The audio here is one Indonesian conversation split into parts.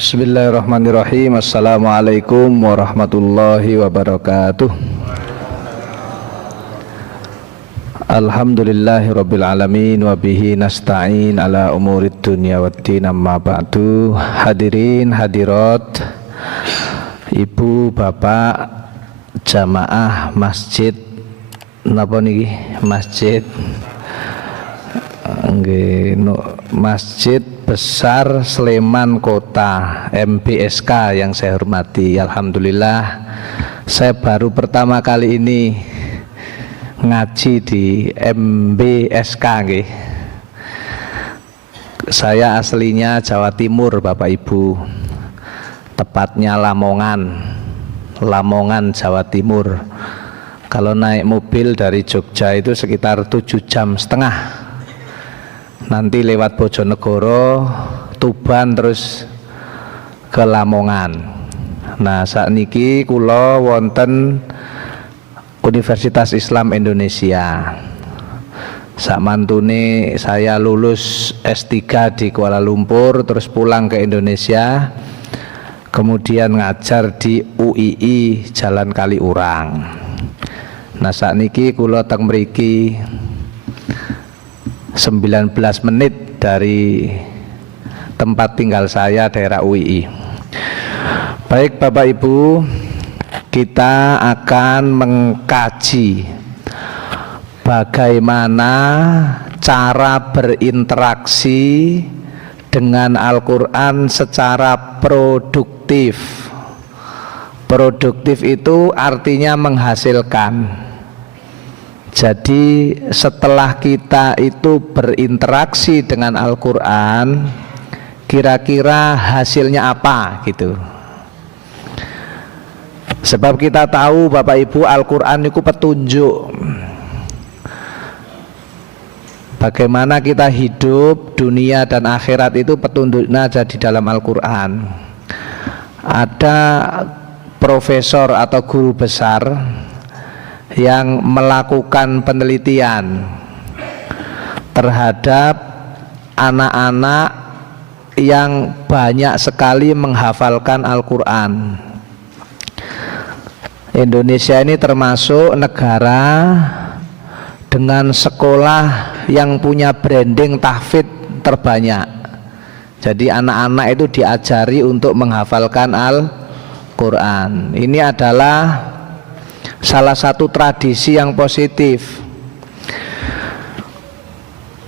Bismillahirrahmanirrahim. Assalamualaikum warahmatullahi wabarakatuh. Alhamdulillahirabbil alamin wa bihi nasta'in ala umurid dunya waddin, amma ba'du. Hadirin hadirat, ibu bapak jamaah masjid napa niki? Masjid nggih, Masjid Besar Sleman Kota MBSK yang saya hormati. Alhamdulillah, saya baru pertama kali ini ngaji di MBSK nggih. Saya aslinya Jawa Timur Bapak Ibu, tepatnya Lamongan Jawa Timur. Kalau naik mobil dari Jogja itu sekitar 7,5 jam, nanti lewat Bojonegoro, Tuban, terus ke Lamongan. Nah, sakniki kula wonten Universitas Islam Indonesia. Sakmantune saya lulus S3 di Kuala Lumpur, terus pulang ke Indonesia, kemudian ngajar di UII Jalan Kaliurang. Nah, sakniki kula teng mriki 19 menit dari tempat tinggal saya, daerah UII. Baik Bapak Ibu, kita akan mengkaji bagaimana cara berinteraksi dengan Al-Quran secara produktif. Produktif itu artinya menghasilkan. Jadi setelah kita itu berinteraksi dengan Al-Quran, kira-kira hasilnya apa gitu. Sebab kita tahu Bapak Ibu, Al-Quran itu petunjuk bagaimana kita hidup dunia dan akhirat, itu petunjuknya ada di dalam Al-Quran. Ada profesor atau guru besar yang melakukan penelitian terhadap anak-anak yang banyak sekali menghafalkan Al-Quran. Indonesia ini termasuk negara dengan sekolah yang punya branding tahfidz terbanyak. Jadi anak-anak itu diajari untuk menghafalkan Al-Quran. Ini adalah salah satu tradisi yang positif.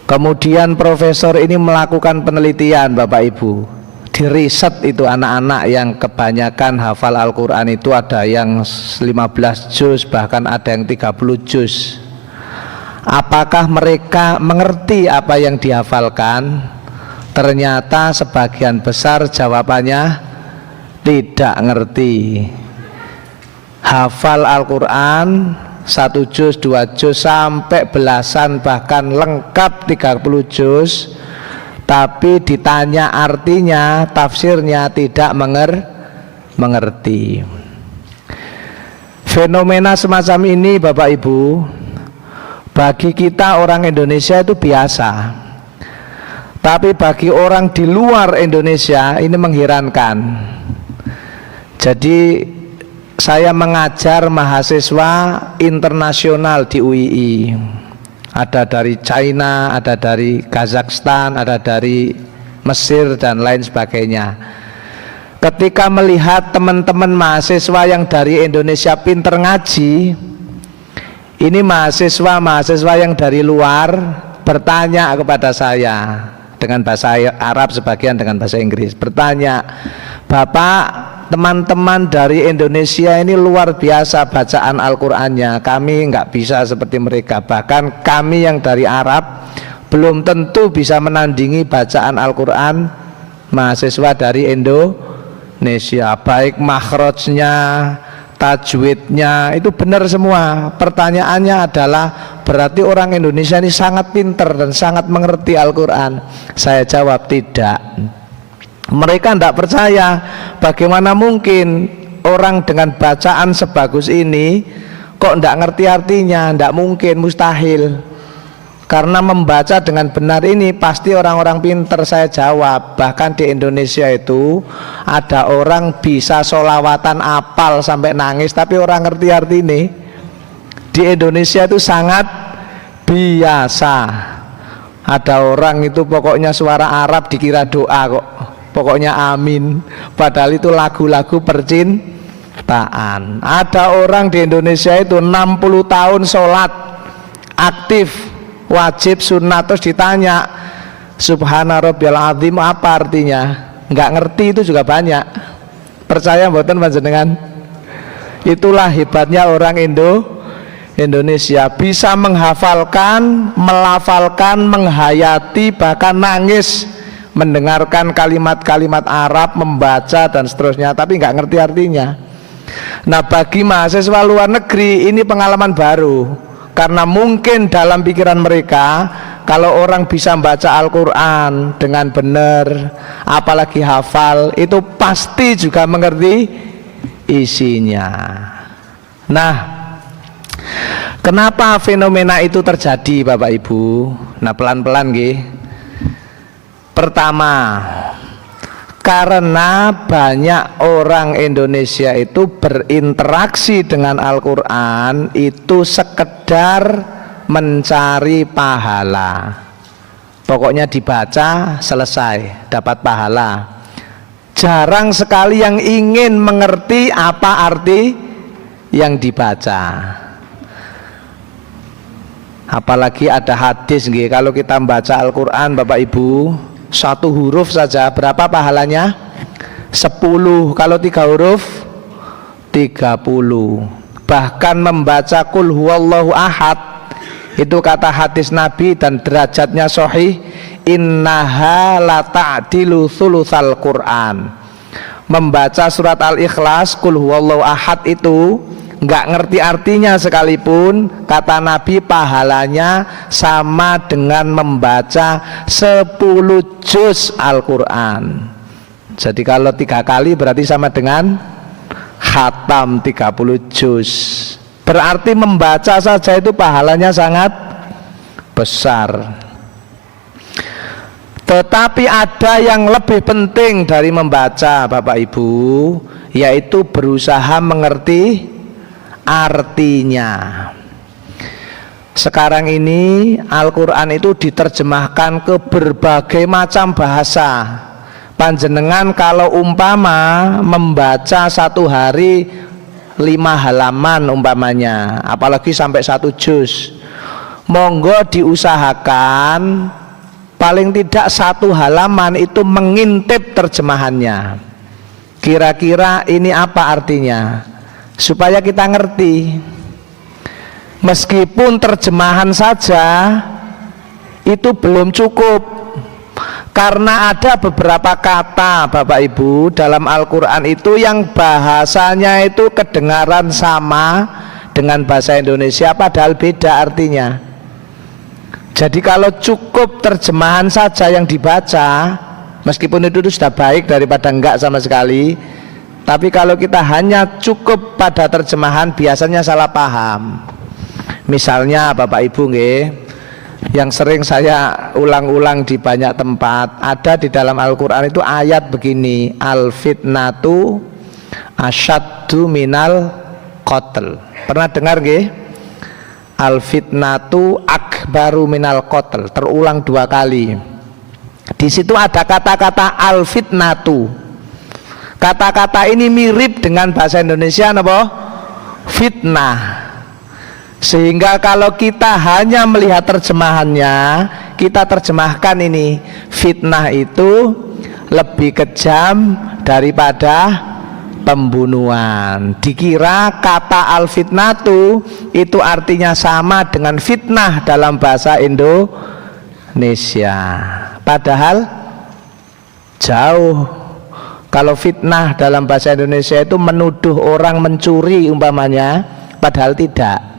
Kemudian profesor ini melakukan penelitian Bapak Ibu, di riset itu anak-anak yang kebanyakan hafal Al-Quran itu ada yang 15 juz, bahkan ada yang 30 juz. Apakah mereka mengerti apa yang dihafalkan? Ternyata sebagian besar jawabannya tidak ngerti. Hafal Al-Quran 1 juz, 2 juz, sampai belasan, bahkan lengkap 30 juz, tapi ditanya artinya, tafsirnya tidak mengerti. Fenomena semacam ini Bapak Ibu, bagi kita orang Indonesia itu biasa, tapi bagi orang di luar Indonesia ini mengherankan. Jadi saya mengajar mahasiswa internasional di UII. Ada dari China, ada dari Kazakhstan, ada dari Mesir dan lain sebagainya. Ketika melihat teman-teman mahasiswa yang dari Indonesia pinter ngaji, ini mahasiswa yang dari luar bertanya kepada saya dengan bahasa Arab, sebagian dengan bahasa Inggris, bertanya, "Bapak, teman-teman dari Indonesia ini luar biasa bacaan Al-Qurannya, kami nggak bisa seperti mereka. Bahkan kami yang dari Arab belum tentu bisa menandingi bacaan Al-Quran mahasiswa dari Indonesia. Baik makhrajnya, tajwidnya, itu benar semua." Pertanyaannya adalah, berarti orang Indonesia ini sangat pinter dan sangat mengerti Al-Quran? Saya jawab, tidak. Mereka tidak percaya. Bagaimana mungkin orang dengan bacaan sebagus ini kok tidak ngerti artinya? Tidak mungkin, mustahil. Karena membaca dengan benar ini pasti orang-orang pinter, saya jawab. Bahkan di Indonesia itu ada orang bisa sholawatan apal sampai nangis tapi orang ngerti arti ini. Di Indonesia itu sangat biasa. Ada orang itu pokoknya suara Arab dikira doa kok, pokoknya amin, padahal itu lagu-lagu percintaan. Ada orang di Indonesia itu 60 tahun sholat aktif, wajib, sunnah, terus ditanya Subhana Rabbiyal Azim apa artinya, nggak ngerti, itu juga banyak. Percaya mboten panjenengan? Itulah hebatnya orang Indonesia, bisa menghafalkan, melafalkan, menghayati, bahkan nangis mendengarkan kalimat-kalimat Arab, membaca dan seterusnya, tapi nggak ngerti artinya. Nah, bagi mahasiswa luar negeri ini pengalaman baru, karena mungkin dalam pikiran mereka kalau orang bisa membaca Al-Quran dengan benar, apalagi hafal, itu pasti juga mengerti isinya. Nah, kenapa fenomena itu terjadi Bapak Ibu? Nah, pelan-pelan nggih. Pertama, karena banyak orang Indonesia itu berinteraksi dengan Al-Quran itu sekedar mencari pahala. Pokoknya dibaca selesai dapat pahala. Jarang sekali yang ingin mengerti apa arti yang dibaca. Apalagi ada hadis nggih, kalau kita membaca Al-Quran Bapak Ibu, satu huruf saja berapa pahalanya? 10. Kalau 3 huruf 30. Bahkan membaca Qul huwallahu ahad, itu kata hadis Nabi dan derajatnya sahih, innaha la ta'dilu thulutsal Quran. Membaca surat Al-Ikhlas Qul huwallahu ahad itu nggak ngerti artinya sekalipun, kata Nabi pahalanya sama dengan membaca 10 juz Al-Quran. Jadi kalau 3 kali berarti sama dengan khatam 30 juz. Berarti membaca saja itu pahalanya sangat besar. Tetapi ada yang lebih penting dari membaca Bapak Ibu, yaitu berusaha mengerti artinya. Sekarang ini Al-Quran itu diterjemahkan ke berbagai macam bahasa. Panjenengan kalau umpama membaca satu hari 5 halaman umpamanya, apalagi sampai 1 juz, monggo diusahakan paling tidak 1 halaman itu mengintip terjemahannya. Kira-kira ini apa artinya, supaya kita ngerti. Meskipun terjemahan saja itu belum cukup, karena ada beberapa kata Bapak Ibu dalam Al-Quran itu yang bahasanya itu kedengaran sama dengan bahasa Indonesia padahal beda artinya. Jadi kalau cukup terjemahan saja yang dibaca, meskipun itu sudah baik daripada enggak sama sekali, tapi kalau kita hanya cukup pada terjemahan biasanya salah paham. Misalnya Bapak Ibu nggih, yang sering saya ulang-ulang di banyak tempat, ada di dalam Al-Quran itu ayat begini, al-fitnatu asyaddu minal qatl. Pernah dengar nggih? Al-fitnatu akbaru minal qatl, terulang 2 kali. Di situ ada kata-kata al-fitnatu. Kata-kata ini mirip dengan bahasa Indonesia apa? Fitnah. Sehingga kalau kita hanya melihat terjemahannya, kita terjemahkan ini, fitnah itu lebih kejam daripada pembunuhan. Dikira kata al-fitnatu itu artinya sama dengan fitnah dalam bahasa Indonesia, padahal jauh. Kalau fitnah dalam bahasa Indonesia itu menuduh orang mencuri umpamanya, padahal tidak.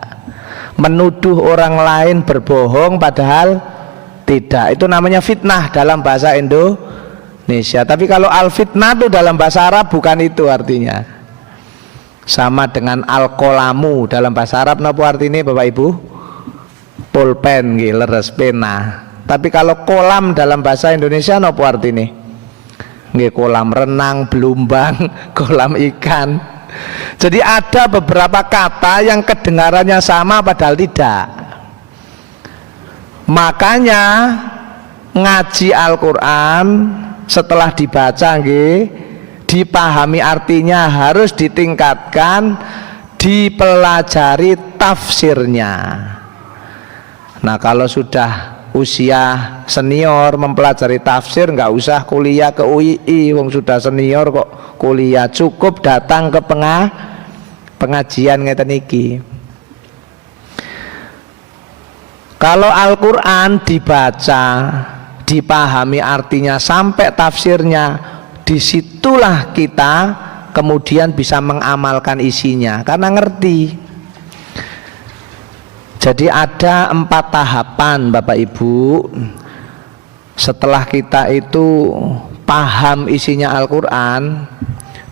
Menuduh orang lain berbohong padahal tidak. Itu namanya fitnah dalam bahasa Indonesia. Tapi kalau al-fitnah itu dalam bahasa Arab bukan itu artinya. Sama dengan al-qolamu dalam bahasa Arab, apa artinya Bapak Ibu? pulpen nggih, leres pena. Tapi kalau kolam dalam bahasa Indonesia napa artine? Nggih, kolam renang, belumbang, kolam ikan. Jadi ada beberapa kata yang kedengarannya sama padahal tidak. Makanya ngaji Al-Qur'an setelah dibaca nggih, dipahami artinya harus ditingkatkan, dipelajari tafsirnya. Nah, kalau sudah usia senior mempelajari tafsir nggak usah kuliah ke UII, wong sudah senior kok kuliah, cukup datang ke pengajian ngeten iki. Kalau Al-Qur'an dibaca, dipahami artinya sampai tafsirnya, disitulah kita kemudian bisa mengamalkan isinya karena ngerti. Jadi ada 4 tahapan Bapak Ibu. Setelah kita itu paham isinya Al-Quran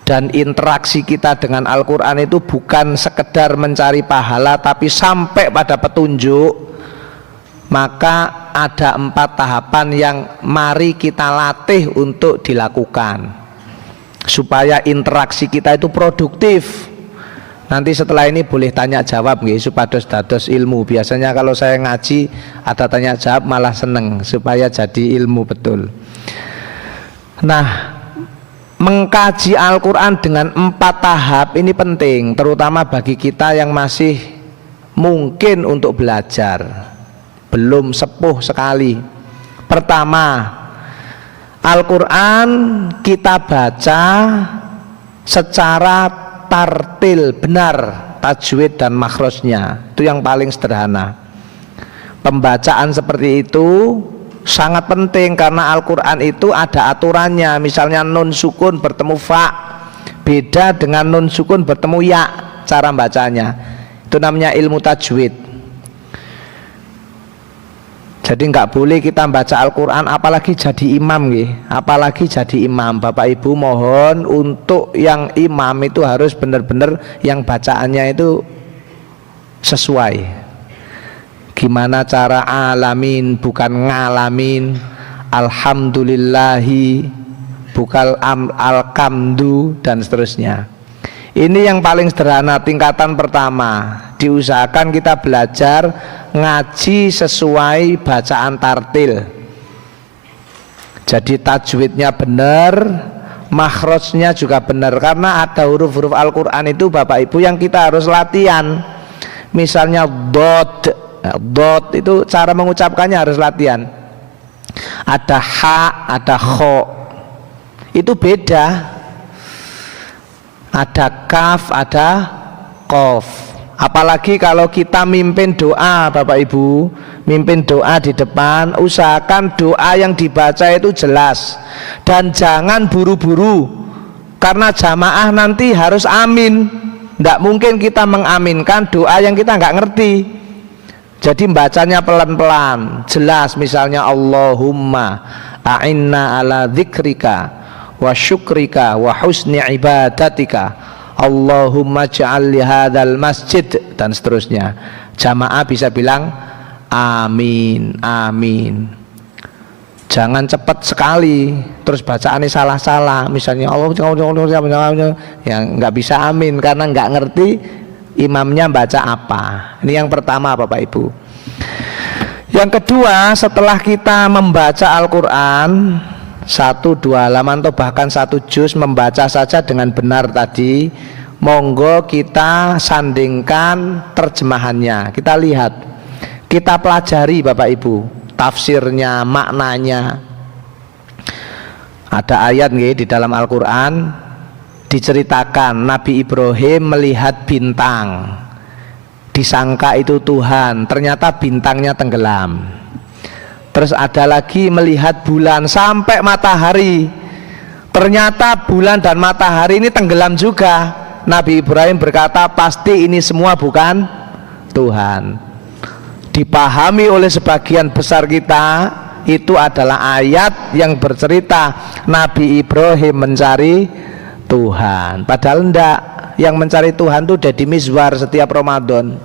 dan interaksi kita dengan Al-Quran itu bukan sekedar mencari pahala tapi sampai pada petunjuk, maka ada 4 tahapan yang mari kita latih untuk dilakukan supaya interaksi kita itu produktif. Nanti setelah ini boleh tanya jawab nggih, supados dados ilmu. Biasanya kalau saya ngaji ada tanya jawab malah seneng, supaya jadi ilmu betul. Nah, mengkaji Al-Quran dengan 4 tahap ini penting, terutama bagi kita yang masih mungkin untuk belajar, belum sepuh sekali. Pertama, Al-Quran kita baca secara tartil, benar tajwid dan makhrajnya. Itu yang paling sederhana. Pembacaan seperti itu sangat penting karena Al-Quran itu ada aturannya. Misalnya nun sukun bertemu fa beda dengan nun sukun bertemu ya cara bacanya. Itu namanya ilmu tajwid. Jadi nggak boleh kita baca Al-Quran apalagi jadi imam nggih. Apalagi jadi imam. Bapak Ibu mohon untuk yang imam itu harus benar-benar yang bacaannya itu sesuai. Gimana cara alamin bukan ngalamin, alhamdulillahi bukan alkamdu dan seterusnya. Ini yang paling sederhana, tingkatan pertama. Diusahakan kita belajar ngaji sesuai bacaan tartil. Jadi tajwidnya benar, makhrajnya juga benar. Karena ada huruf-huruf Al-Quran itu Bapak Ibu yang kita harus latihan. Misalnya dot, dot itu cara mengucapkannya harus latihan. Ada ha, ada kho, itu beda. Ada kaf, ada kof. Apalagi kalau kita mimpin doa Bapak Ibu, mimpin doa di depan, usahakan doa yang dibaca itu jelas dan jangan buru-buru karena jamaah nanti harus amin. Tidak mungkin kita mengaminkan doa yang kita nggak ngerti. Jadi bacanya pelan-pelan, jelas. Misalnya Allahumma a'inna ala dzikrika wa syukrika wa husni ibadatika, Allahumma ja'al li hadzal masjid, dan seterusnya. Jamaah bisa bilang amin, amin. Jangan cepat sekali terus bacaannya salah-salah. Misalnya Allah yang nggak bisa amin karena nggak ngerti imamnya baca apa. Ini yang pertama Bapak Ibu. Yang kedua, setelah kita membaca Al-Quran 1-2 halaman atau bahkan 1 juz, membaca saja dengan benar tadi, monggo kita sandingkan terjemahannya, kita lihat, kita pelajari Bapak Ibu tafsirnya, maknanya. Ada ayat di dalam Al-Quran diceritakan Nabi Ibrahim melihat bintang, disangka itu Tuhan, ternyata bintangnya tenggelam. Terus ada lagi melihat bulan sampai matahari, ternyata bulan dan matahari ini tenggelam juga. Nabi Ibrahim berkata pasti ini semua bukan Tuhan. Dipahami oleh sebagian besar kita itu adalah ayat yang bercerita Nabi Ibrahim mencari Tuhan. Padahal enggak, yang mencari Tuhan itu udah di mizwar setiap Ramadan.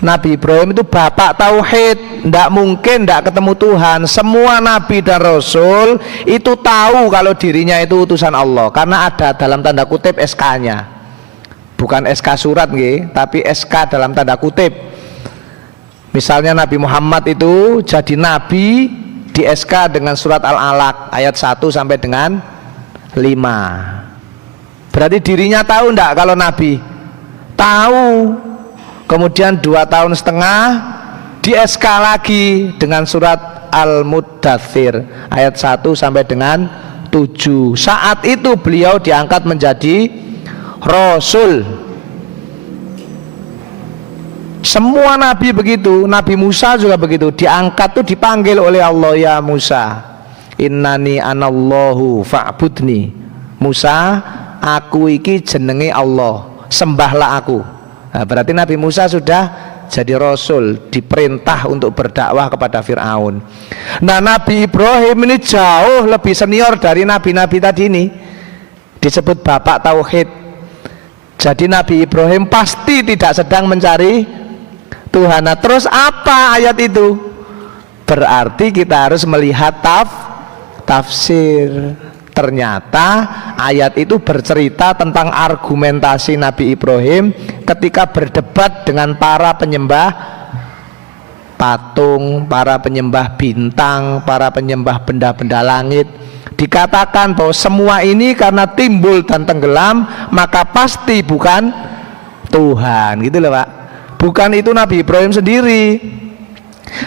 Nabi Ibrahim itu bapak tauhid, tidak mungkin tidak ketemu Tuhan. Semua nabi dan rasul itu tahu kalau dirinya itu utusan Allah, karena ada dalam tanda kutip SK-nya, bukan SK surat nggih, tapi SK dalam tanda kutip. Misalnya Nabi Muhammad itu jadi nabi di SK dengan surat Al-Alaq ayat 1 sampai dengan 5. Berarti dirinya tahu enggak kalau nabi? Tahu. Kemudian 2 tahun setengah di SK lagi dengan surat Al-Muddathir ayat 1 sampai dengan 7. Saat itu beliau diangkat menjadi rasul. Semua nabi begitu. Nabi Musa juga begitu, diangkat tuh dipanggil oleh Allah, ya Musa, innani anallahu fa'budni. Musa, aku iki jenenge Allah, sembahlah aku. Nah, berarti Nabi Musa sudah jadi rasul, diperintah untuk berdakwah kepada Fir'aun. Nah, Nabi Ibrahim ini jauh lebih senior dari nabi-nabi tadi ini, disebut bapak tauhid. Jadi Nabi Ibrahim pasti tidak sedang mencari Tuhan. Nah, terus apa ayat itu? Berarti kita harus melihat tafsir. Ternyata ayat itu bercerita tentang argumentasi Nabi Ibrahim ketika berdebat dengan para penyembah patung, para penyembah bintang, para penyembah benda-benda langit. Dikatakan bahwa semua ini karena timbul dan tenggelam, maka pasti bukan Tuhan, gitu loh Pak. Bukan itu Nabi Ibrahim sendiri.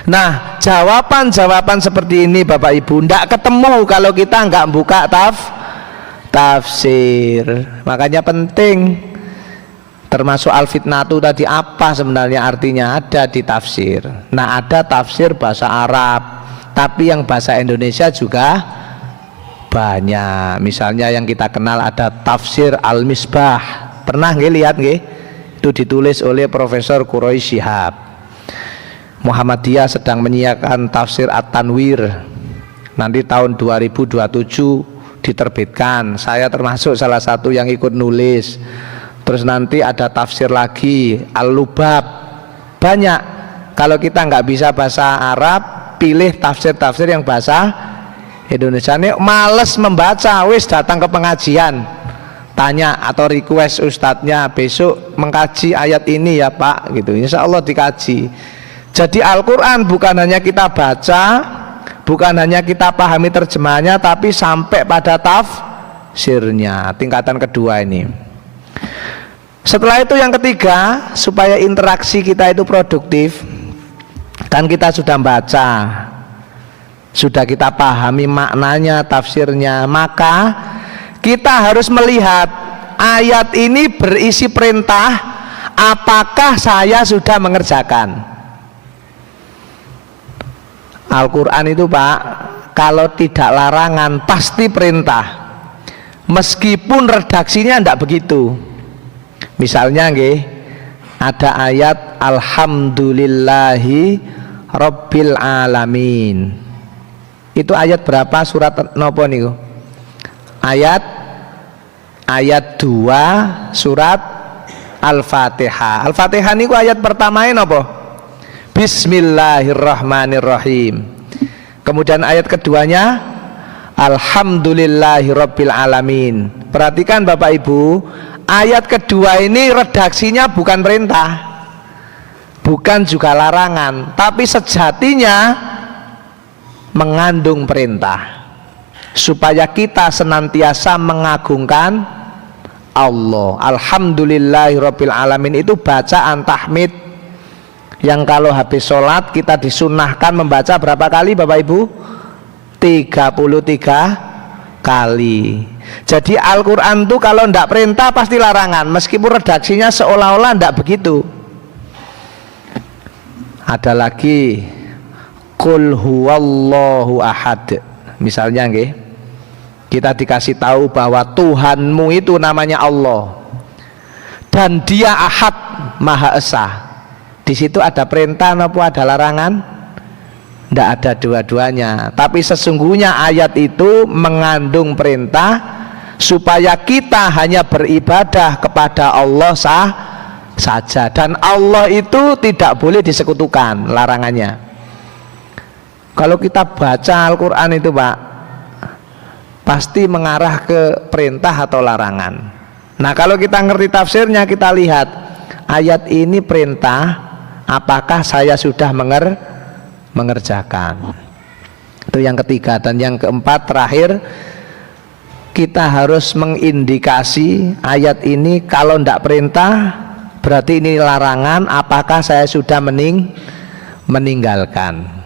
Nah, jawaban-jawaban seperti ini Bapak Ibu tidak ketemu kalau kita nggak buka tafsir. Makanya penting, termasuk al-fitnatu tadi apa sebenarnya artinya, ada di tafsir. Nah, ada tafsir bahasa Arab, tapi yang bahasa Indonesia juga banyak. Misalnya yang kita kenal ada tafsir Al-Misbah. Pernah nggih lihat nggih? Itu ditulis oleh Profesor Quraisy Shihab. Muhammadiyah sedang menyiapkan tafsir At-Tanwir, nanti tahun 2027 diterbitkan. Saya termasuk salah satu yang ikut nulis. Terus nanti ada tafsir lagi Al-Lubab. Banyak. Kalau kita nggak bisa bahasa Arab, pilih tafsir-tafsir yang bahasa Indonesia. Ini males membaca, wis datang ke pengajian, tanya atau request ustadznya, besok mengkaji ayat ini ya Pak, gitu. Insya Allah dikaji. Jadi Al-Quran bukan hanya kita baca, bukan hanya kita pahami terjemahannya, tapi sampai pada tafsirnya, tingkatan kedua ini. Setelah itu yang ketiga, supaya interaksi kita itu produktif, kan kita sudah baca, sudah kita pahami maknanya, tafsirnya, maka kita harus melihat ayat ini berisi perintah, apakah saya sudah mengerjakan. Al-Quran itu Pak, kalau tidak larangan pasti perintah, meskipun redaksinya tidak begitu. Misalnya nggih, ada ayat Alhamdulillahi Rabbil Alamin. Itu ayat berapa, surat nopo niku? Ayat 2 surat Al-Fatihah. Al-Fatihah niku ayat pertamain apa? Bismillahirrahmanirrahim. Kemudian ayat keduanya Alhamdulillahirabbil alamin. Perhatikan Bapak Ibu, ayat kedua ini redaksinya bukan perintah, bukan juga larangan, tapi sejatinya mengandung perintah supaya kita senantiasa mengagungkan Allah. Alhamdulillahirabbil alamin itu bacaan tahmid yang kalau habis sholat kita disunahkan membaca berapa kali Bapak Ibu? 33 kali. Jadi Al-Quran itu kalau tidak perintah pasti larangan, meskipun redaksinya seolah-olah tidak begitu. Ada lagi Qul huwallahu ahad. Misalnya nggih, kita dikasih tahu bahwa Tuhanmu itu namanya Allah dan Dia Ahad, Maha Esa. Di situ ada perintah maupun ada larangan? Tidak ada dua-duanya. Tapi sesungguhnya ayat itu mengandung perintah supaya kita hanya beribadah kepada Allah saja. Dan Allah itu tidak boleh disekutukan, larangannya. Kalau kita baca Al-Quran itu Pak, pasti mengarah ke perintah atau larangan. Nah kalau kita ngerti tafsirnya, kita lihat ayat ini perintah, apakah saya sudah mengerjakan. Itu yang ketiga. Dan yang keempat terakhir, kita harus mengindikasi ayat ini. Kalau tidak perintah berarti ini larangan, apakah saya sudah meninggalkan.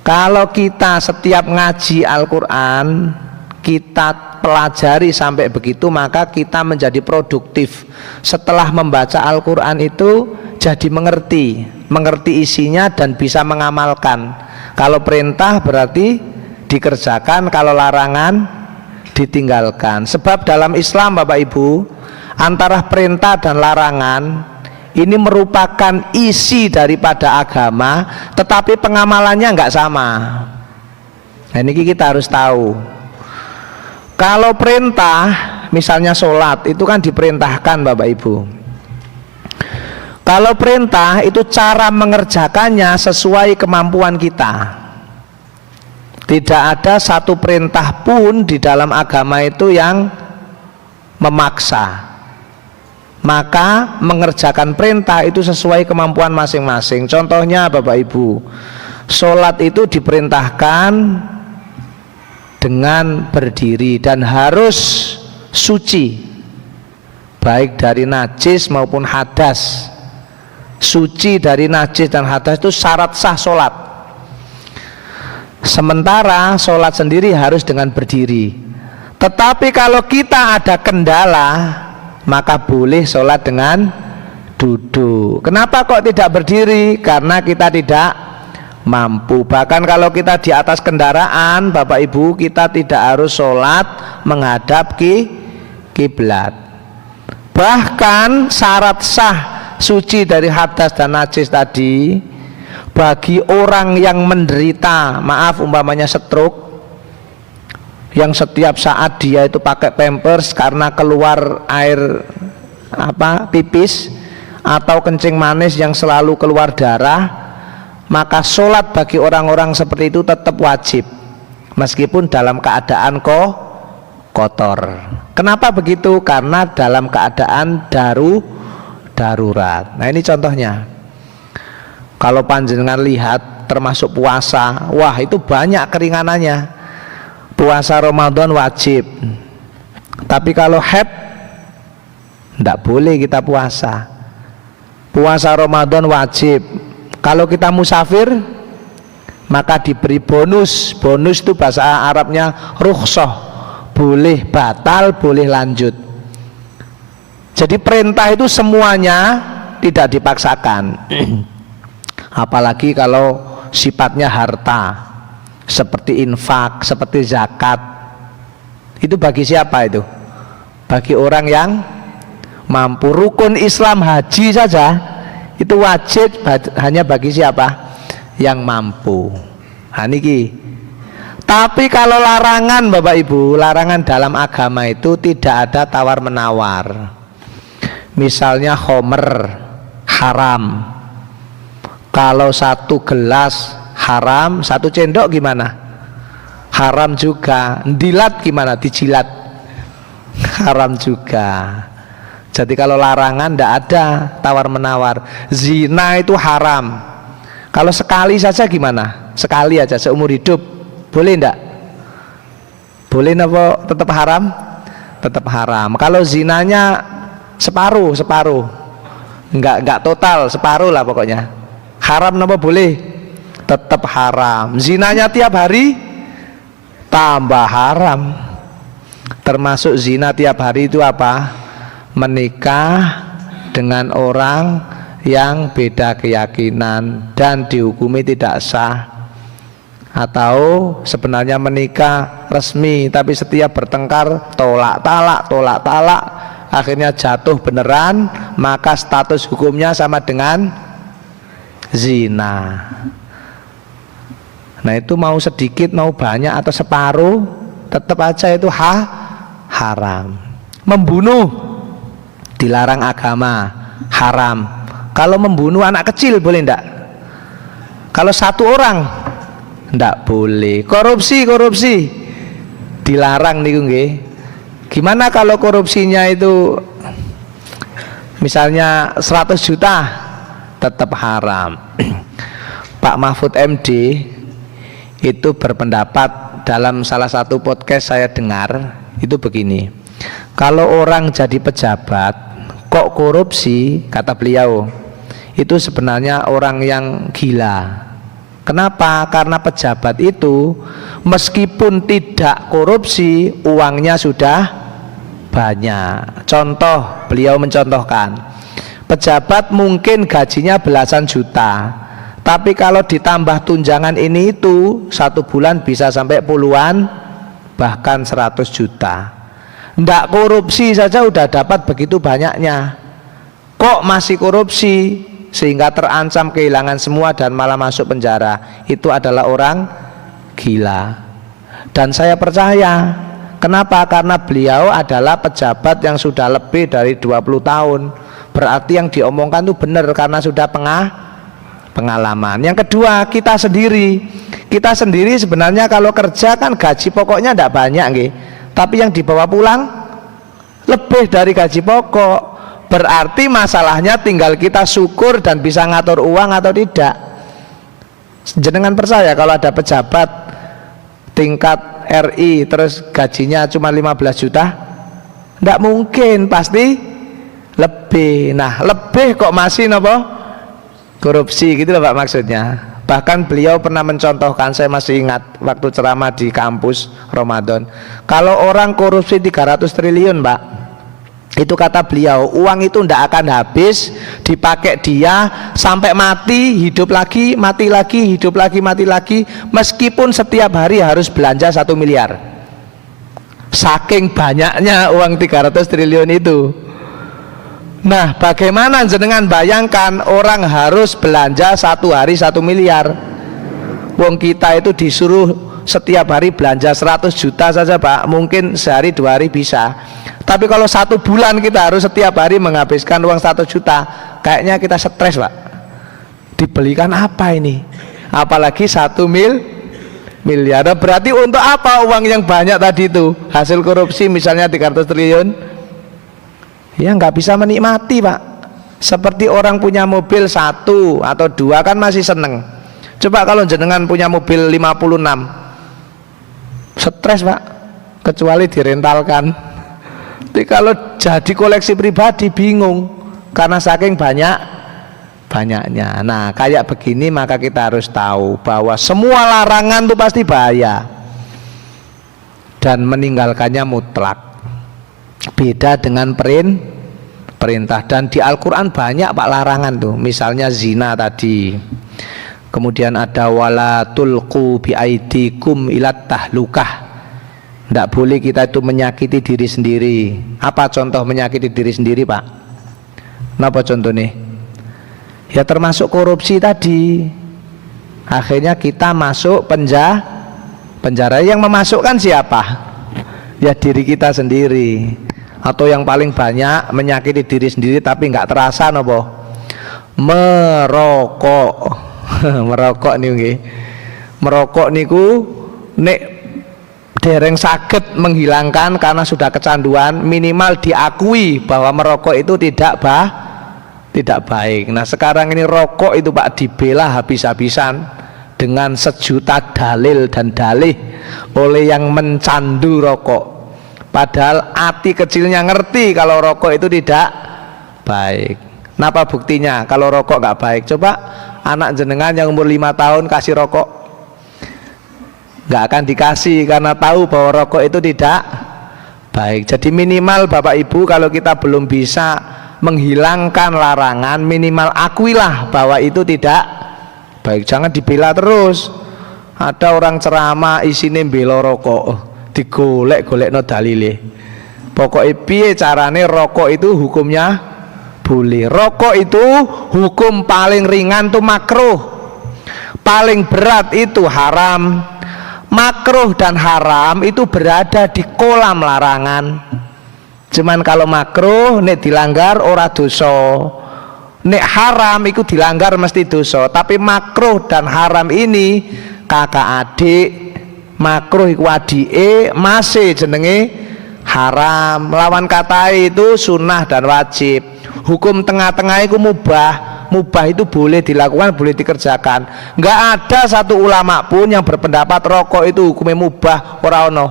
Kalau kita setiap ngaji Al-Quran kita pelajari sampai begitu, maka kita menjadi produktif. Setelah membaca Al-Quran itu jadi mengerti isinya dan bisa mengamalkan. Kalau perintah berarti dikerjakan, kalau larangan ditinggalkan. Sebab dalam Islam Bapak Ibu, antara perintah dan larangan ini merupakan isi daripada agama, tetapi pengamalannya nggak sama. Nah ini kita harus tahu. Kalau perintah, misalnya sholat, itu kan diperintahkan Bapak Ibu. Kalau perintah itu cara mengerjakannya sesuai kemampuan kita. Tidak ada satu perintah pun di dalam agama itu yang memaksa. Maka mengerjakan perintah itu sesuai kemampuan masing-masing. Contohnya Bapak Ibu, sholat itu diperintahkan dengan berdiri dan harus suci, baik dari najis maupun hadas. Suci dari najis dan hadas itu syarat sah sholat. Sementara sholat sendiri harus dengan berdiri. Tetapi kalau kita ada kendala, maka boleh sholat dengan duduk. Kenapa kok tidak berdiri? Karena kita tidak mampu. Bahkan kalau kita di atas kendaraan Bapak Ibu, kita tidak harus sholat menghadap kiblat. Bahkan syarat sah suci dari hadas dan najis tadi, bagi orang yang menderita, maaf umpamanya stroke, yang setiap saat dia itu pakai pampers karena keluar air pipis atau kencing manis yang selalu keluar darah, maka sholat bagi orang-orang seperti itu tetap wajib meskipun dalam keadaan kotor. Kenapa begitu? Karena dalam keadaan darurat. Nah ini contohnya. Kalau panjenengan lihat termasuk puasa, wah itu banyak keringanannya. Puasa Ramadan wajib, tapi kalau haid tidak boleh kita puasa. Puasa Ramadan wajib. Kalau kita musafir maka diberi bonus. Bonus itu bahasa Arabnya rukhsah, boleh batal, boleh lanjut. Jadi perintah itu semuanya tidak dipaksakan. Apalagi kalau sifatnya harta, seperti infak, seperti zakat. Itu bagi siapa itu? Bagi orang yang mampu. Rukun Islam haji saja itu wajib hanya bagi siapa? Yang mampu. Niki. Tapi kalau larangan Bapak Ibu, larangan dalam agama itu tidak ada tawar menawar. Misalnya khomer haram. Kalau satu gelas haram, satu cendok gimana? Haram juga. Dilat gimana? Dijilat. Haram juga. Jadi kalau larangan tidak ada tawar menawar. Zina itu haram. Kalau sekali saja gimana? Sekali aja seumur hidup, boleh enggak? Boleh apa tetap haram? Tetap haram. Kalau zinanya separuh, enggak total, separuh lah pokoknya. Haram apa boleh? Tetap haram. Zinanya tiap hari tambah haram. Termasuk zina tiap hari itu apa? Menikah dengan orang yang beda keyakinan dan dihukumi tidak sah, atau sebenarnya menikah resmi tapi setiap bertengkar tolak talak, akhirnya jatuh beneran, maka status hukumnya sama dengan zina. Nah itu mau sedikit mau banyak atau separuh tetap aja itu haram. Membunuh dilarang agama, haram. Kalau membunuh anak kecil boleh enggak? Kalau satu orang enggak boleh. Korupsi dilarang niku nggih. Gimana kalau korupsinya itu misalnya 100 juta, tetap haram. Pak Mahfud MD itu berpendapat dalam salah satu podcast saya dengar itu begini. Kalau orang jadi pejabat kok korupsi, kata beliau, itu sebenarnya orang yang gila. Kenapa? Karena pejabat itu meskipun tidak korupsi, uangnya sudah banyak. Contoh, beliau mencontohkan, pejabat mungkin gajinya belasan juta, tapi kalau ditambah tunjangan ini itu satu bulan bisa sampai puluhan, bahkan 100 juta. Nggak korupsi saja udah dapat begitu banyaknya, kok masih korupsi sehingga terancam kehilangan semua dan malah masuk penjara. Itu adalah orang gila. Dan saya percaya, kenapa? Karena beliau adalah pejabat yang sudah lebih dari 20 tahun. Berarti yang diomongkan itu benar karena sudah pengalaman. Yang kedua, kita sendiri sebenarnya kalau kerja kan gaji pokoknya tidak banyak nggih. Tapi yang dibawa pulang lebih dari gaji pokok. Berarti masalahnya tinggal kita syukur dan bisa ngatur uang atau tidak. Jenengan percaya kalau ada pejabat tingkat RI terus gajinya cuma 15 juta? Tidak mungkin, pasti lebih. Nah, lebih kok masih nopo? Korupsi, gitu loh Pak maksudnya. Bahkan beliau pernah mencontohkan, saya masih ingat waktu ceramah di kampus Ramadan, kalau orang korupsi 300 triliun Pak, itu kata beliau, uang itu tidak akan habis, dipakai dia sampai mati, hidup lagi, mati lagi, hidup lagi, mati lagi, meskipun setiap hari harus belanja 1 miliar. Saking banyaknya uang 300 triliun itu. Nah, bagaimana jenengan bayangkan orang harus belanja satu hari 1 miliar. Wong kita itu disuruh setiap hari belanja 100 juta saja Pak, mungkin sehari 2 hari bisa. Tapi kalau 1 bulan kita harus setiap hari menghabiskan uang 1 juta, kayaknya kita stres Pak. Dibelikan apa ini? Apalagi 1 miliar. Berarti untuk apa uang yang banyak tadi itu? Hasil korupsi misalnya 300 triliun, ya nggak bisa menikmati Pak. Seperti orang punya mobil 1 atau 2 kan masih seneng. Coba kalau jenengan punya mobil 56, stres Pak, kecuali direntalkan. Tapi kalau jadi koleksi pribadi bingung karena saking banyaknya. Nah, kayak begini maka kita harus tahu bahwa semua larangan itu pasti bahaya dan meninggalkannya mutlak. Beda dengan perintah. Dan di Al-Quran banyak Pak larangan tuh. Misalnya zina tadi, kemudian ada wala tulqu biaidikum ilat tahlukah. Tidak boleh kita itu menyakiti diri sendiri. Apa contoh menyakiti diri sendiri Pak? Apa contohnya? Ya termasuk korupsi tadi. Akhirnya kita masuk penjara. Yang memasukkan siapa? Ya diri kita sendiri. Atau yang paling banyak menyakiti diri sendiri tapi nggak terasa nopo? Merokok. Merokok nih nggih. Merokok niku nek dereng saged menghilangkan karena sudah kecanduan, minimal diakui bahwa merokok itu tidak baik. Nah sekarang ini rokok itu Pak dibela habis-habisan dengan sejuta dalil dan dalih oleh yang mencandu rokok. Padahal hati kecilnya ngerti kalau rokok itu tidak baik. Napa buktinya kalau rokok nggak baik? Coba anak jenengan yang umur 5 tahun kasih rokok, nggak akan dikasih karena tahu bahwa rokok itu tidak baik. Jadi minimal Bapak Ibu kalau kita belum bisa menghilangkan larangan, minimal akuilah bahwa itu tidak baik. Jangan dibela terus. Ada orang ceramah isine bela rokok, digolek-golek no dalile. Pokoknya piye carane rokok itu hukumnya boleh. Rokok itu hukum paling ringan tuh makruh, paling berat itu haram. Makruh dan haram itu berada di kolam larangan. Cuman kalau makruh nek dilanggar ora dosa. Nek haram iku dilanggar mesti dosa. Tapi makruh dan haram ini kakak adik. Makruh iku adike, masih jenenge haram. Lawan kata itu sunnah dan wajib. Hukum tengah-tengah itu mubah. Mubah itu boleh dilakukan, boleh dikerjakan. Enggak ada satu ulama pun yang berpendapat rokok itu hukumnya mubah, ora ono.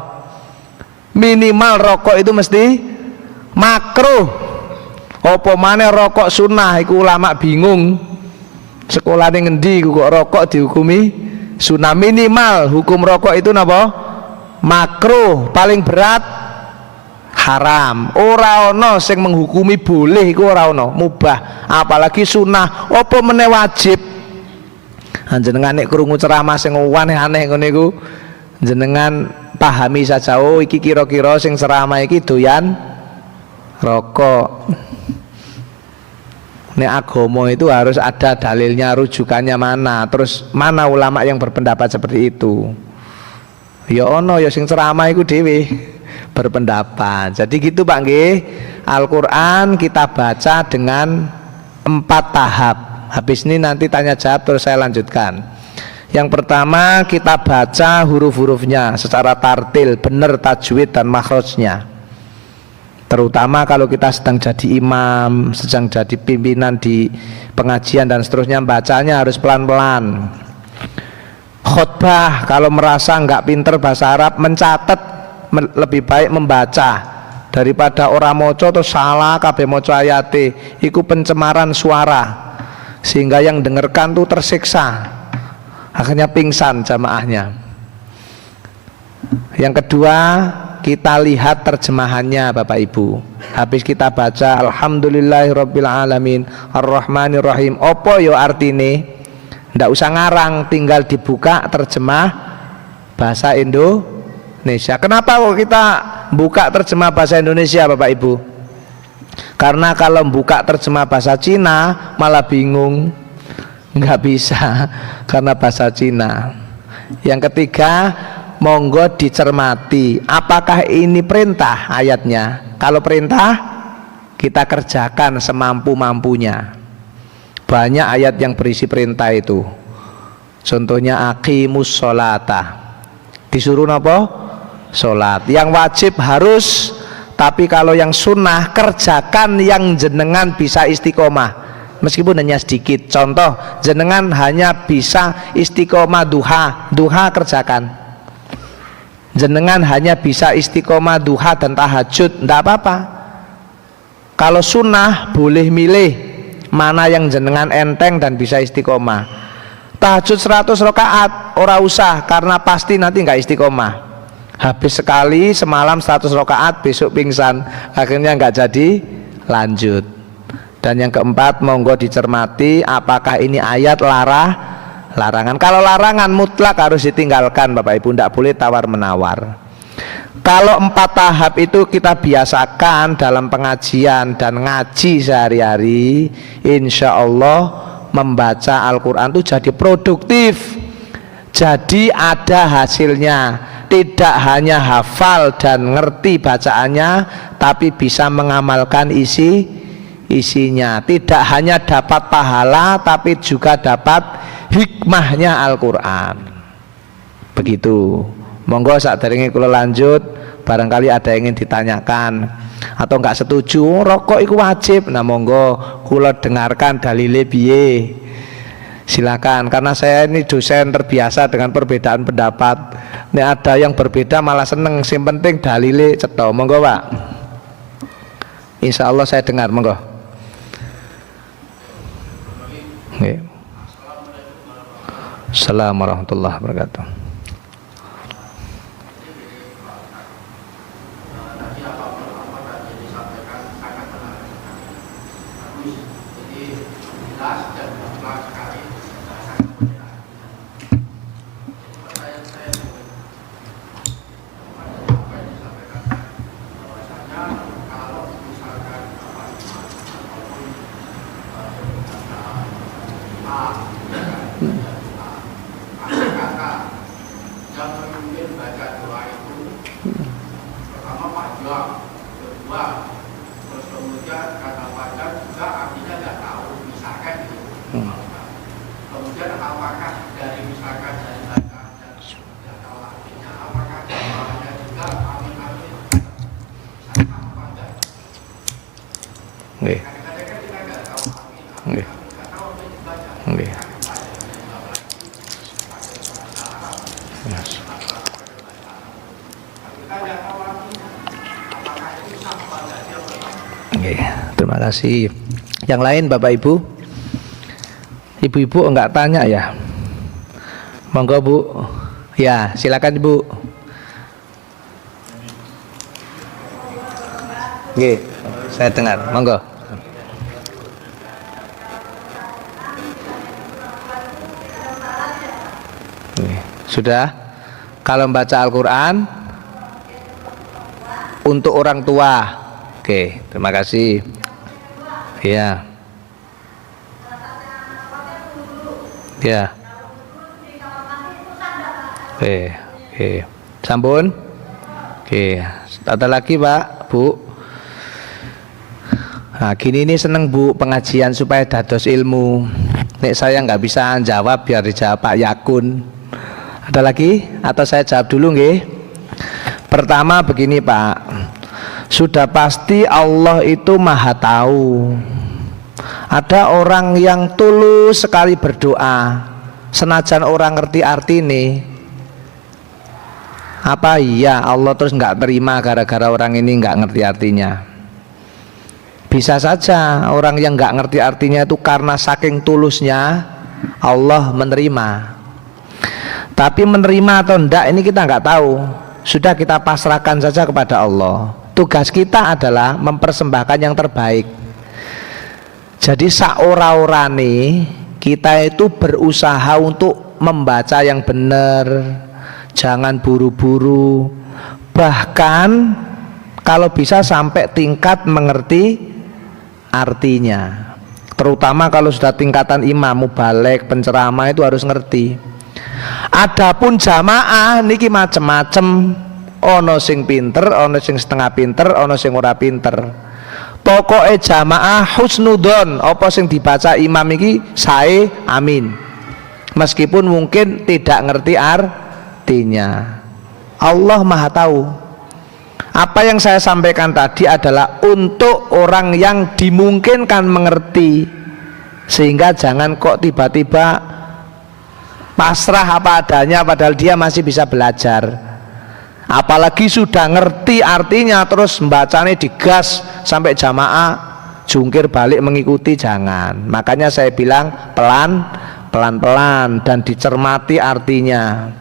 Minimal rokok itu mesti makruh. Apa maneh rokok sunnah iku ulama bingung. Sekolah ning ngendi kok rokok dihukumi sunnah. Minimal hukum rokok itu napa? Makruh, paling berat haram. Ora ono sing menghukumi boleh iku ora ono, mubah. Apalagi sunnah, apa meneh wajib. Jenengan nek krungu ceramah sing aneh-aneh ngene iku jenengan pahami saja, oh iki kira-kira sing ceramah iki doyan rokok. Nek agama itu harus ada dalilnya, rujukannya mana, terus mana ulama yang berpendapat seperti itu. Ya ono ya sing ceramah iku dhewe berpendapat. Jadi gitu Pak nggih. Al-Qur'an kita baca dengan 4 tahap. Habis ini nanti tanya jawab terus saya lanjutkan. Yang pertama kita baca huruf-hurufnya secara tartil, benar tajwid dan makhrajnya. Terutama kalau kita sedang jadi imam, sedang jadi pimpinan di pengajian dan seterusnya, bacanya harus pelan-pelan. Khotbah kalau merasa nggak pinter bahasa Arab, mencatat lebih baik membaca daripada orang moco atau salah kabeh moco ayate. Iku pencemaran suara sehingga yang dengarkan tuh tersiksa, akhirnya pingsan jamaahnya. Yang kedua kita lihat terjemahannya Bapak Ibu. Habis kita baca Alhamdulillahirabbil alamin Ar-Rahmanir-Rahim, opo yo artine? Ndak usah ngarang, tinggal dibuka terjemah bahasa Indonesia. Kenapa kok kita buka terjemah bahasa Indonesia Bapak Ibu? Karena kalau buka terjemah bahasa Cina malah bingung, nggak bisa karena bahasa Cina. Yang ketiga, monggo dicermati apakah ini perintah ayatnya. Kalau perintah kita kerjakan semampu-mampunya. Banyak ayat yang berisi perintah itu. Contohnya aqimus sholata, disuruh apa? Sholat. Yang wajib harus, tapi kalau yang sunnah kerjakan yang jenengan bisa istiqomah meskipun hanya sedikit. Contoh, jenengan hanya bisa istiqomah duha, duha kerjakan. Jenengan hanya bisa istiqomah duha dan tahajud, tidak apa-apa. Kalau sunnah boleh milih mana yang jenengan enteng dan bisa istiqomah. Tahajud 100 rakaat ora usah, karena pasti nanti nggak istiqomah. Habis sekali semalam 100 rakaat, besok pingsan, akhirnya nggak jadi lanjut. Dan yang keempat, monggo dicermati apakah ini ayat larangan. Kalau larangan mutlak harus ditinggalkan Bapak Ibu, tidak boleh tawar menawar. Kalau 4 tahap itu kita biasakan dalam pengajian dan ngaji sehari-hari, insya Allah membaca Al-Quran itu jadi produktif, jadi ada hasilnya. Tidak hanya hafal dan ngerti bacaannya, tapi bisa mengamalkan isinya. Tidak hanya dapat pahala, tapi juga dapat hikmahnya Al-Quran. Begitu. Monggo sakderenge kula lanjut, barangkali ada yang ingin ditanyakan atau enggak setuju rokok itu wajib. Nah monggo kula dengarkan dalile piye. Silakan, karena saya ini dosen terbiasa dengan perbedaan pendapat. Nek ada yang berbeda malah seneng, yang penting dalile cetha. Monggo Pak. Insya Allah saya dengar, monggo. Nggih. Assalamualaikum warahmatullahi wabarakatuh. Nggih. Nggih. Nggih. Yes. Oke, terima kasih. Yang lain Bapak Ibu? Ibu-ibu enggak tanya ya? Monggo Bu. Ya, silakan Ibu. Oke, saya dengar. Monggo. Sudah? Kalau membaca Al-Quran untuk orang tua. Oke, terima kasih. Ya. Ya. Oke. Sampun. Oke. Ada lagi Pak, Bu. Nah, gini ini seneng Bu pengajian supaya dados ilmu. Nek saya nggak bisa jawab biar dijawab Pak Yakun. Ada lagi? Atau saya jawab dulu nggih? Pertama begini Pak. Sudah pasti Allah itu Maha tahu. Ada orang yang tulus sekali berdoa, senajan orang ngerti arti nih. Apa iya Allah terus nggak terima gara-gara orang ini nggak ngerti artinya? Bisa saja orang yang nggak ngerti artinya itu karena saking tulusnya Allah menerima. Tapi menerima atau enggak ini kita nggak tahu. Sudah kita pasrahkan saja kepada Allah. Tugas kita adalah mempersembahkan yang terbaik. Jadi saora-orane kita itu berusaha untuk membaca yang benar. Jangan buru-buru. Bahkan kalau bisa sampai tingkat mengerti artinya. Terutama kalau sudah tingkatan imam, mubalek, penceramah itu harus ngerti. Adapun jamaah niki macem-macem, ono sing pinter, ono sing setengah pinter, ono sing ora pinter. Pokoknya jamaah husnudon, apa sing dibaca imam iki sae amin. Meskipun mungkin tidak ngerti artinya. Allah Maha tahu. Apa yang saya sampaikan tadi adalah untuk orang yang dimungkinkan mengerti. Sehingga jangan kok tiba-tiba pasrah apa adanya padahal dia masih bisa belajar. Apalagi sudah ngerti artinya terus membacanya digas sampai jamaah jungkir balik mengikuti, jangan. Makanya saya bilang pelan-pelan dan dicermati artinya.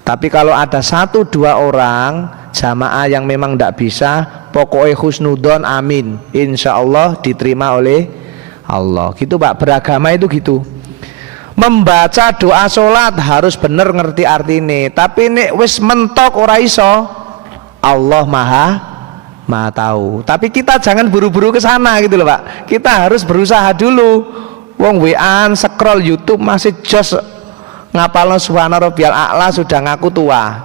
Tapi kalau ada 1-2 orang jamaah yang memang tidak bisa, pokoknya husnudon amin, insya Allah diterima oleh Allah. Gitu Pak, beragama itu gitu. Membaca doa sholat harus bener ngerti artine. Tapi nek wis mentok ora iso, Allah maha tahu. Tapi kita jangan buru-buru ke sana gitu loh Pak. Kita harus berusaha dulu. Wong WA scroll YouTube masih jos ngapalno subhana rabbiyal a'la sudah ngaku tua.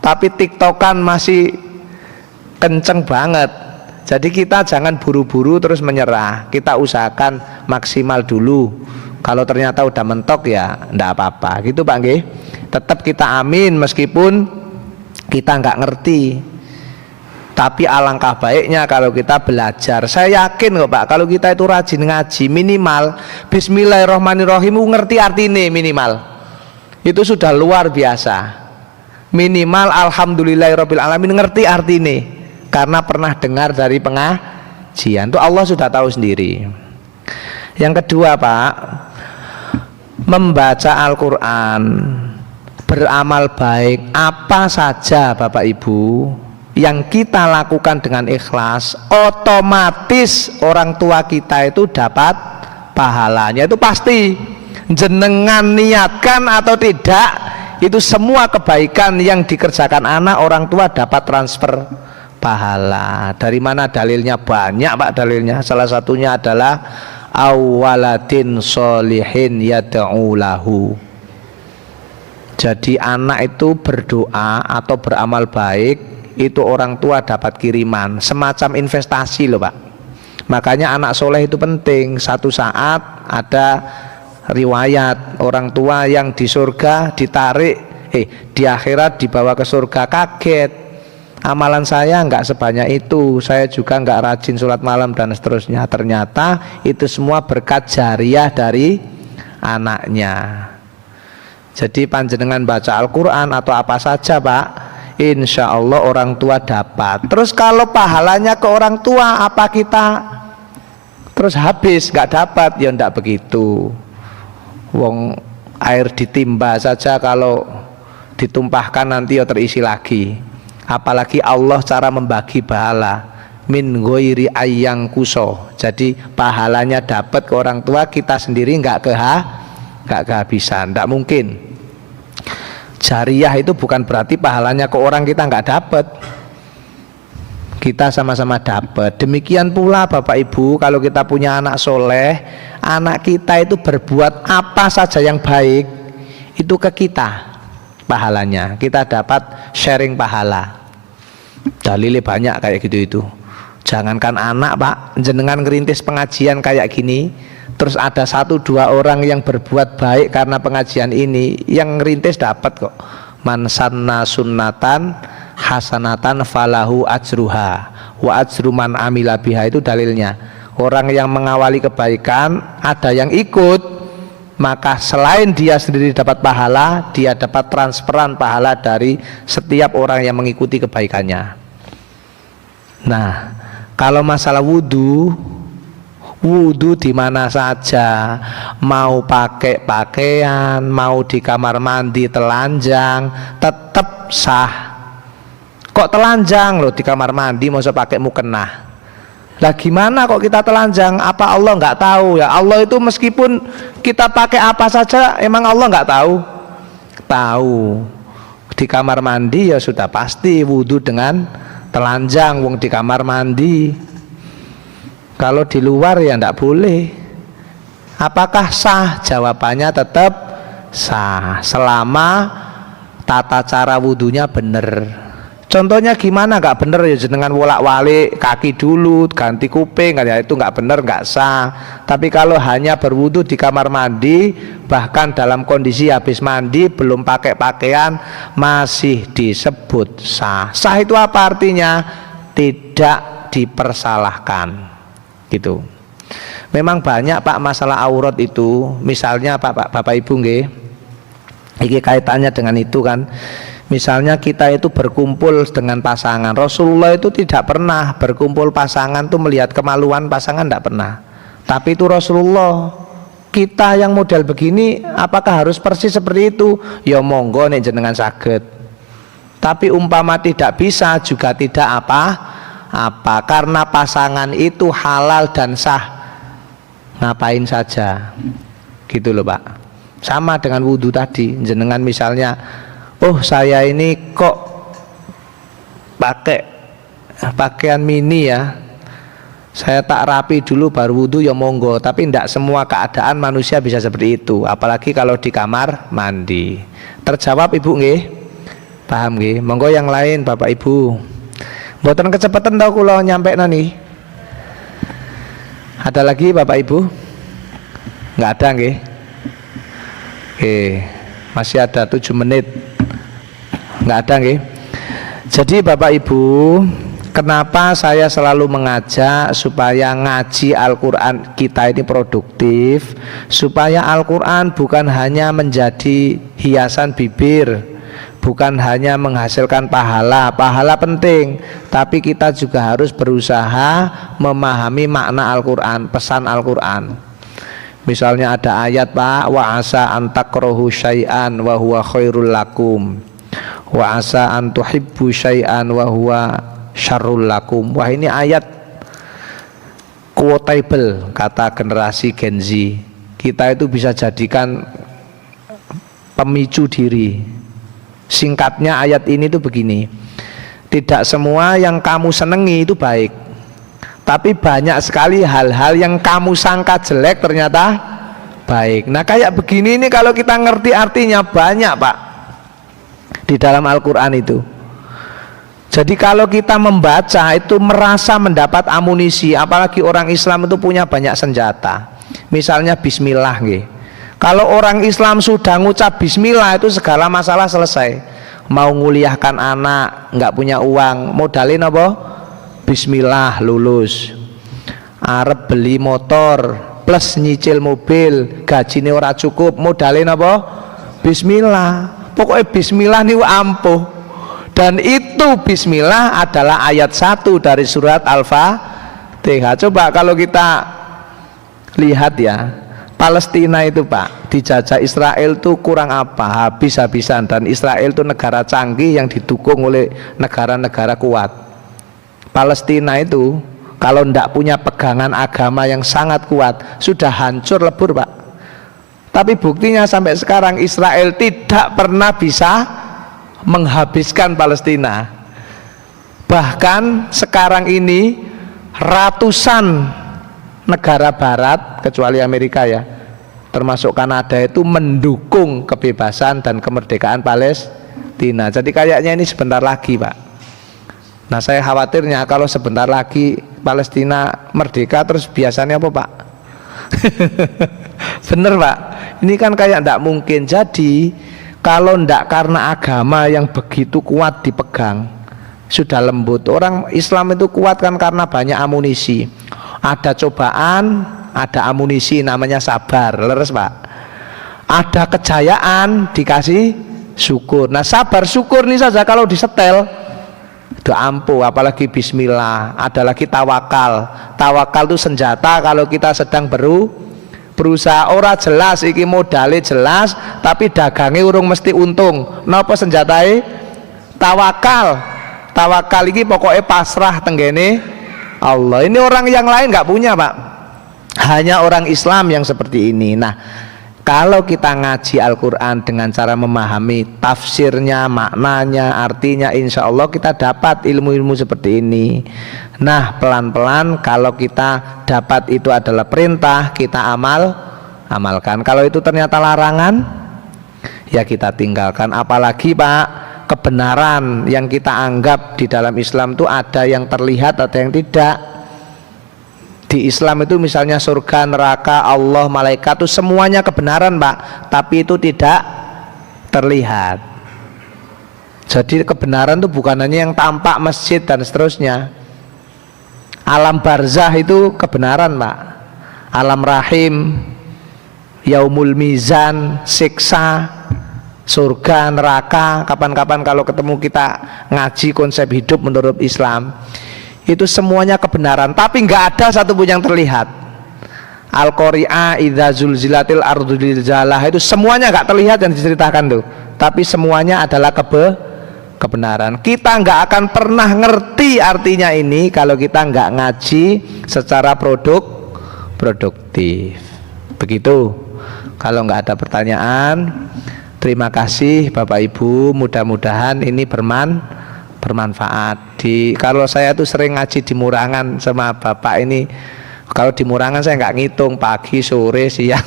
Tapi TikTokan masih kenceng banget. Jadi kita jangan buru-buru terus menyerah. Kita usahakan maksimal dulu. Kalau ternyata udah mentok ya enggak apa-apa gitu Pak nggih. Tetap kita amin meskipun kita nggak ngerti. Tapi alangkah baiknya kalau kita belajar. Saya yakin kok Pak, kalau kita itu rajin ngaji minimal bismillahirrahmanirrahim ngerti artinya minimal. Itu sudah luar biasa. Minimal alhamdulillahirabbil alamin ngerti artinya karena pernah dengar dari pengajian. Itu Allah sudah tahu sendiri. Yang kedua Pak, membaca Al-Quran, beramal baik, apa saja Bapak Ibu yang kita lakukan dengan ikhlas, otomatis orang tua kita itu dapat pahalanya. Itu pasti, jenengan niatkan atau tidak, itu semua kebaikan yang dikerjakan anak orang tua dapat transfer pahala. Dari mana dalilnya? Banyak Pak dalilnya. Salah satunya adalah awaladin solihin yad'u lahu. Jadi anak itu berdoa atau beramal baik itu orang tua dapat kiriman, semacam investasi loh Pak. Makanya anak soleh itu penting. Satu saat ada riwayat orang tua yang di surga ditarik, di akhirat dibawa ke surga, kaget. Amalan saya nggak sebanyak itu, saya juga nggak rajin sholat malam dan seterusnya. Ternyata itu semua berkat jariah dari anaknya. Jadi panjenengan baca Al-Quran atau apa saja Pak, insya Allah orang tua dapat. Terus kalau pahalanya ke orang tua, apa kita terus habis nggak dapat? Ya ndak begitu. Wong air ditimba saja kalau ditumpahkan nanti ya terisi lagi. Apalagi Allah cara membagi pahala min ghairi ayyang kuso. Jadi pahalanya dapat ke orang tua, kita sendiri nggak kehabisan, ndak mungkin. Jariah itu bukan berarti pahalanya ke orang kita nggak dapat. Kita sama-sama dapat. Demikian pula Bapak Ibu, kalau kita punya anak soleh, anak kita itu berbuat apa saja yang baik, itu ke kita pahalanya. Kita dapat sharing pahala. Dalilnya banyak kayak gitu itu. Jangankan anak Pak, jenengan ngerintis pengajian kayak gini, terus ada 1-2 orang yang berbuat baik karena pengajian ini, yang ngerintis dapat kok. Man sanna sunnatan hasanatan falahu ajruha wa ajru man amila biha, itu dalilnya. Orang yang mengawali kebaikan, ada yang ikut, maka selain dia sendiri dapat pahala, dia dapat transferan pahala dari setiap orang yang mengikuti kebaikannya. Nah, kalau masalah wudhu di mana saja, mau pakai pakaian, mau di kamar mandi telanjang, tetap sah. Kok telanjang loh di kamar mandi, mau pakai mukena? Lah gimana kok kita telanjang? Apa Allah nggak tahu? Ya Allah itu meskipun kita pakai apa saja, emang Allah nggak tahu? Tahu. Di kamar mandi ya sudah pasti wudhu dengan telanjang, wong di kamar mandi. Kalau di luar ya ndak boleh. Apakah sah? Jawabannya tetap sah selama tata cara wudhunya benar. Contohnya gimana nggak bener ya, jenengan wolak-walik kaki dulu, ganti kuping, ya itu nggak bener, nggak sah. Tapi kalau hanya berwudu di kamar mandi, bahkan dalam kondisi habis mandi belum pakai pakaian, masih disebut sah. Sah itu apa artinya? Tidak dipersalahkan, gitu. Memang banyak Pak masalah aurat itu, misalnya Bapak Ibu nggih, ini kaitannya dengan itu kan. Misalnya kita itu berkumpul dengan pasangan, Rasulullah itu tidak pernah berkumpul pasangan tuh melihat kemaluan pasangan, tidak pernah. Tapi itu Rasulullah. Kita yang model begini, apakah harus persis seperti itu? Ya monggo nek jenengan saged. Tapi umpama tidak bisa juga tidak apa-apa, karena pasangan itu halal dan sah. Ngapain saja, gitu loh Pak. Sama dengan wudhu tadi, jenengan misalnya, oh saya ini kok pakai pakaian mini ya, saya tak rapi dulu baru wudhu, ya monggo. Tapi tidak semua keadaan manusia bisa seperti itu, apalagi kalau di kamar mandi. Terjawab Ibu nggih? Paham nggih? Monggo yang lain Bapak Ibu. Mboten kecepatan tau kula nyampe nih. Ada lagi Bapak Ibu? Nggak ada nggih? Oke, masih ada 7 menit. Nggak ada nggih. Jadi Bapak Ibu, kenapa saya selalu mengajak supaya ngaji Al-Quran kita ini produktif, supaya Al-Quran bukan hanya menjadi hiasan bibir, bukan hanya menghasilkan pahala penting, tapi kita juga harus berusaha memahami makna Al-Quran, pesan Al-Quran. Misalnya ada ayat Pak, wa asa antakrohu syai'an wa huwa khairul lakum, wa asa an tuhibbu syai'an wa huwa syarrul lakum. Wah, ini ayat quotable kata generasi Gen Z. Kita itu bisa jadikan pemicu diri. Singkatnya ayat ini tuh begini, tidak semua yang kamu senangi itu baik, tapi banyak sekali hal-hal yang kamu sangka jelek ternyata baik. Nah kayak begini ini kalau kita ngerti artinya banyak Pak di dalam Al-Quran itu. Jadi kalau kita membaca itu merasa mendapat amunisi, apalagi orang Islam itu punya banyak senjata. Misalnya bismillah nggih. Kalau orang Islam sudah ngucap bismillah itu segala masalah selesai. Mau nguliahkan anak, nggak punya uang, modalin apa? Bismillah lulus. Arep beli motor plus nyicil mobil, gajine ora cukup, modalin apa? Bismillah. Pokoknya bismillah niku ampuh. Dan itu bismillah adalah ayat 1 dari surat Al-Fatihah. Coba kalau kita lihat ya, Palestina itu Pak dijajah Israel tuh kurang apa? Habis-habisan. Dan Israel itu negara canggih yang didukung oleh negara-negara kuat. Palestina itu kalau ndak punya pegangan agama yang sangat kuat sudah hancur lebur Pak. Tapi buktinya sampai sekarang Israel tidak pernah bisa menghabiskan Palestina. Bahkan sekarang ini ratusan negara barat kecuali Amerika ya, termasuk Kanada itu mendukung kebebasan dan kemerdekaan Palestina. Jadi kayaknya ini sebentar lagi Pak. Nah saya khawatirnya kalau sebentar lagi Palestina merdeka terus biasanya apa Pak? Bener Pak, ini kan kayak tidak mungkin. Jadi kalau ndak karena agama yang begitu kuat dipegang, sudah lembut. Orang Islam itu kuat kan karena banyak amunisi. Ada cobaan, ada amunisi namanya sabar, leres Pak. Ada kejayaan, dikasih syukur. Nah sabar syukur ini saja kalau disetel udah ampuh, apalagi bismillah. Ada lagi tawakal. Tawakal itu senjata kalau kita sedang berusaha. Ora jelas iki modalnya jelas tapi dagangnya urung mesti untung. Napa senjatai? Tawakal. Tawakal iki pokoknya pasrah tenggene Allah. Ini orang yang lain nggak punya Pak, hanya orang Islam yang seperti ini. Nah kalau kita ngaji Al-Quran dengan cara memahami tafsirnya, maknanya, artinya, insya Allah kita dapat ilmu-ilmu seperti ini. Nah pelan-pelan kalau kita dapat itu adalah perintah, kita amalkan. Kalau itu ternyata larangan, ya kita tinggalkan. Apalagi Pak, kebenaran yang kita anggap di dalam Islam itu ada yang terlihat, ada yang tidak. Di Islam itu misalnya surga, neraka, Allah, malaikat itu semuanya kebenaran Pak, tapi itu tidak terlihat. Jadi kebenaran itu bukan hanya yang tampak, masjid dan seterusnya. Alam barzah itu kebenaran Pak, alam rahim, yaumul mizan, siksa, surga, neraka. Kapan-kapan kalau ketemu kita ngaji konsep hidup menurut Islam, itu semuanya kebenaran, tapi nggak ada satupun yang terlihat. Al-Qari'ah, idza zulzilatil ardu zilzalaha, itu semuanya nggak terlihat yang diceritakan tuh, tapi semuanya adalah kebenaran. Kita nggak akan pernah ngerti artinya ini kalau kita nggak ngaji secara produktif. Begitu. Kalau nggak ada pertanyaan, terima kasih Bapak Ibu. Mudah-mudahan ini bermanfaat. Kalau saya tuh sering ngaji di Murangan sama Bapak ini. Kalau di Murangan saya nggak ngitung pagi, sore, siang,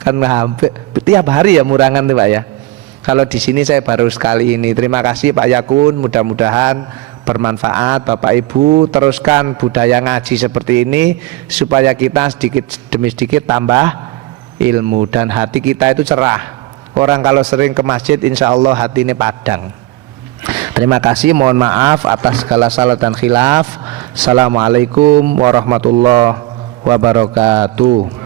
kan hampir tiap hari ya Murangan tuh Pak ya. Kalau di sini saya baru sekali ini. Terima kasih Pak Yakun, mudah-mudahan bermanfaat. Bapak Ibu teruskan budaya ngaji seperti ini supaya kita sedikit demi sedikit tambah ilmu dan hati kita itu cerah. Orang kalau sering ke masjid insya Allah hati ini padang. Terima kasih, mohon maaf atas segala salah dan khilaf. Assalamualaikum warahmatullahi wabarakatuh.